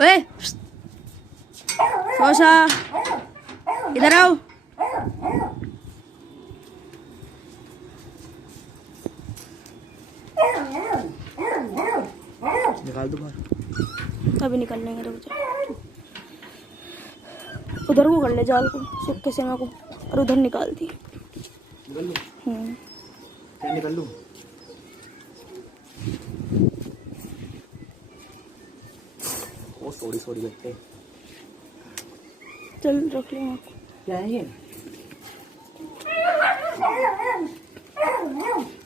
ओए सोशा इधर आओ। निकाल दो बाहर। अभी निकल लेंगे, रुक जा। उधर को कर ले जाल को, सूखे से को, और उधर निकाल दी। निकाल लूं? क्या निकाल लूं? ओ सॉरी सॉरी लगते। चल रख लो वहाँ को। क्या है ये?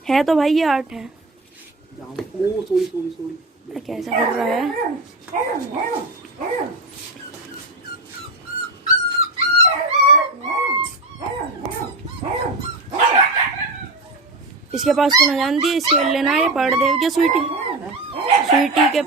है तो भाई ये आर्ट है। ओ सॉरी सॉरी सॉरी। कैसा कर रहा है? इसके पास तो न जानती है, इसके लेना है ये पढ़ देव क्या स्वीटी, स्वीटी के